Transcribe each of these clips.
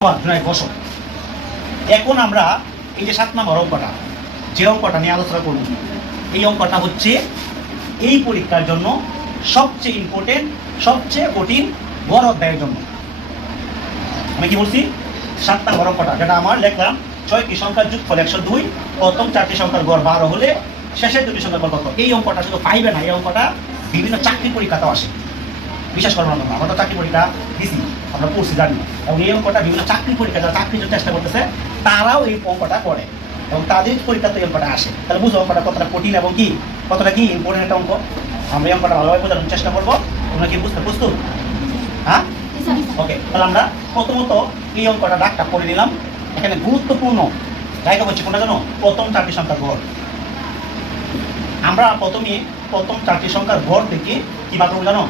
বসো। এখন আমরা এই যে 7 নম্বর অঙ্কটা, যে অঙ্কটা নিয়ে আলোচনা করব, এই অঙ্কটা হচ্ছে এই পরীক্ষার জন্য সবচেয়ে ইম্পর্টেন্ট, সবচেয়ে কঠিন গড় অধ্যায়ের জন্য। আমি কি বলছি? 7 নম্বর অঙ্কটা, যেটা আমার লিখলাম 6টি সংখ্যার যোগফল 102, প্রথম 4টি সংখ্যার গড় 12 হলে শেষের 2টি সংখ্যার গড় কত? এই অঙ্কটা শুধু পাইবে না, এই অঙ্কটা বিভিন্ন চাকরি পরীক্ষাতেও আসে। বিশ্বাস করবো না, আমরা তো চাকরি পরীক্ষা দিছি, আমরা পড়ছি জানি, এবং এই অঙ্কটা বিভিন্ন চাকরি পরীক্ষা যারা চাকরির জন্য চেষ্টা করতেছে তারাও এই অঙ্কটা করে এবং তাদের পরীক্ষাতে এই অঙ্কটা আসে। তাহলে বুঝো অঙ্কটা কতটা কঠিন এবং কি কতটা কি ইম্পর্টেন্ট একটা অঙ্ক। আমরা এই অঙ্কটা ভালোভাবে বোঝানোর চেষ্টা করবো। তোমরা কি বুঝতে প্রস্তুত? হ্যাঁ, ওকে। তাহলে আমরা প্রথমত এই অঙ্কটা ডাকটা করে নিলাম। এখানে গুরুত্বপূর্ণ জায়গা হচ্ছে কোনটা জানো? প্রথম 4টি সংখ্যার গড়। আমরা প্রথম 4টি সংখ্যার গড় থেকে কি বার করবো জানো?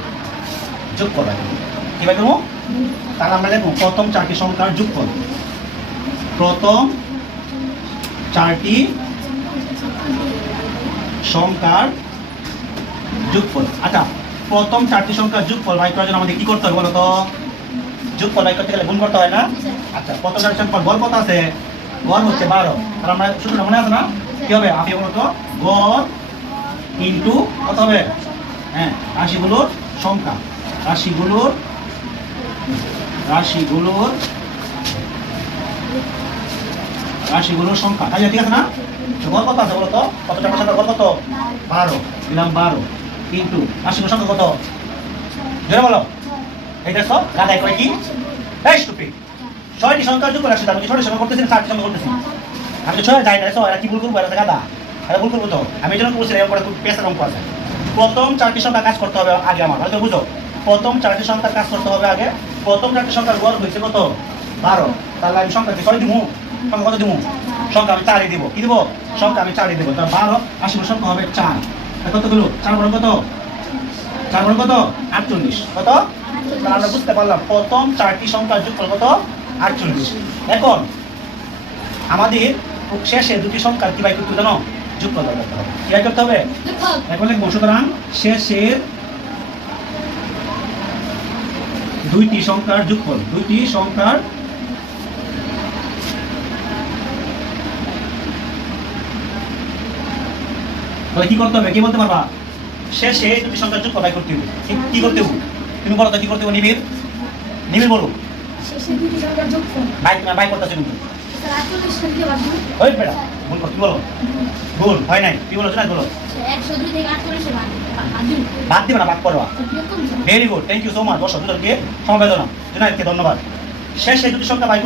যোগ করবো। কি বার করবো? তাহলে আমরা দেখবো প্রথম 4টি সংখ্যার যোগফল। প্রথম 4টি সংখ্যার যোগফল। আচ্ছা, প্রথম 4টি সংখ্যার যোগফল বাই করার জন্য আমাদের কি করতে হবে বলো তো? যোগফল বাই করতে গেলে গুণ করতে হয় না? আচ্ছা, প্রথম 4টি সংখ্যার গড় কত আছে? গড় হচ্ছে 12। আর আমরা শুধু মনে আছে না? কি হবে? আপনি বলতো গড় ইন্টু কত হবে? হ্যাঁ, রাশিগুলোর সংখ্যা, রাশিগুলোর সংখ্যা। তাই ঠিক আছে না? গড় কত আছে বলো তো? কত টাকা সংখ্যা গড় কত? 12 দিলাম, 12 ইন্টু রাশিগুলোর সংখ্যা কত? জোরে বলো। এইটা সব গাদায় কয় কি? এই স্টুপিড। 6টি সংখ্যা যোগ করে আসছে, আমি 6টি সংখ্যা করতেছি না, 4টি সংখ্যা করতেছি। আমি তো 6 যাই না, এরা কি ভুল করবো? এরা গাদা, এরা ভুল করবো তো। আমি এই জন্য বলছি এর পরে খুব পেশার অঙ্ক আছে। প্রথম 4টি সংখ্যা কাজ করতে হবে আগে আমার, হয়তো বুঝো। প্রথম 4টি সংখ্যার কাজ করতে হবে আগে। প্রথম 4টি সংখ্যার গড় হয়েছে কত? 12। তাহলে আমি সংখ্যা কি 6 দিব? সংখ্যা কত দিব? সংখ্যা আমি 4ই দিব। কি দিব? সংখ্যা আমি 4ই দিব। তাহলে 12 80 সংখ্যা হবে 4। কতগুলো? 4 বড় কত? 4 বড় কত? 48। কত? তাহলে আমরা বুঝতে পারলাম প্রথম 4টি সংখ্যার যোগফল কত? 48। এখন আমাদের শেষে 2টি সংখ্যার কি বাই করতে জানো? যোগফল করতে হবে। কি বাই করতে হবে? এখন লিখব সুতরাং শেষের 2টি সংখ্যার যোগফল। 2টি সংখ্যার কি করতে হবে? কি বলতে পারবা? শেষে 2টি সংখ্যার যোগফল বাই করতে হবে। কি করতে হবে? তুমি বলো তো কি করতে হবে? নিবিড় বলো। শেষে 2টি সংখ্যার যোগফল বাই করতেছ কিন্তু। স্যার 48 থেকে বাদ দিন। ওই বেটা ভুল কর, কি বলো? ভুল হয় নাই, কি বলো? না বলো। 102 থেকে 48 বাদ দিন। বাদ দিবে না, বাদ করবা। Very good, thank you so much. দর্শকদেরকে সমবেদনা, জুনায়েদকে ধন্যবাদ। শেষে 2টি সংখ্যা বাই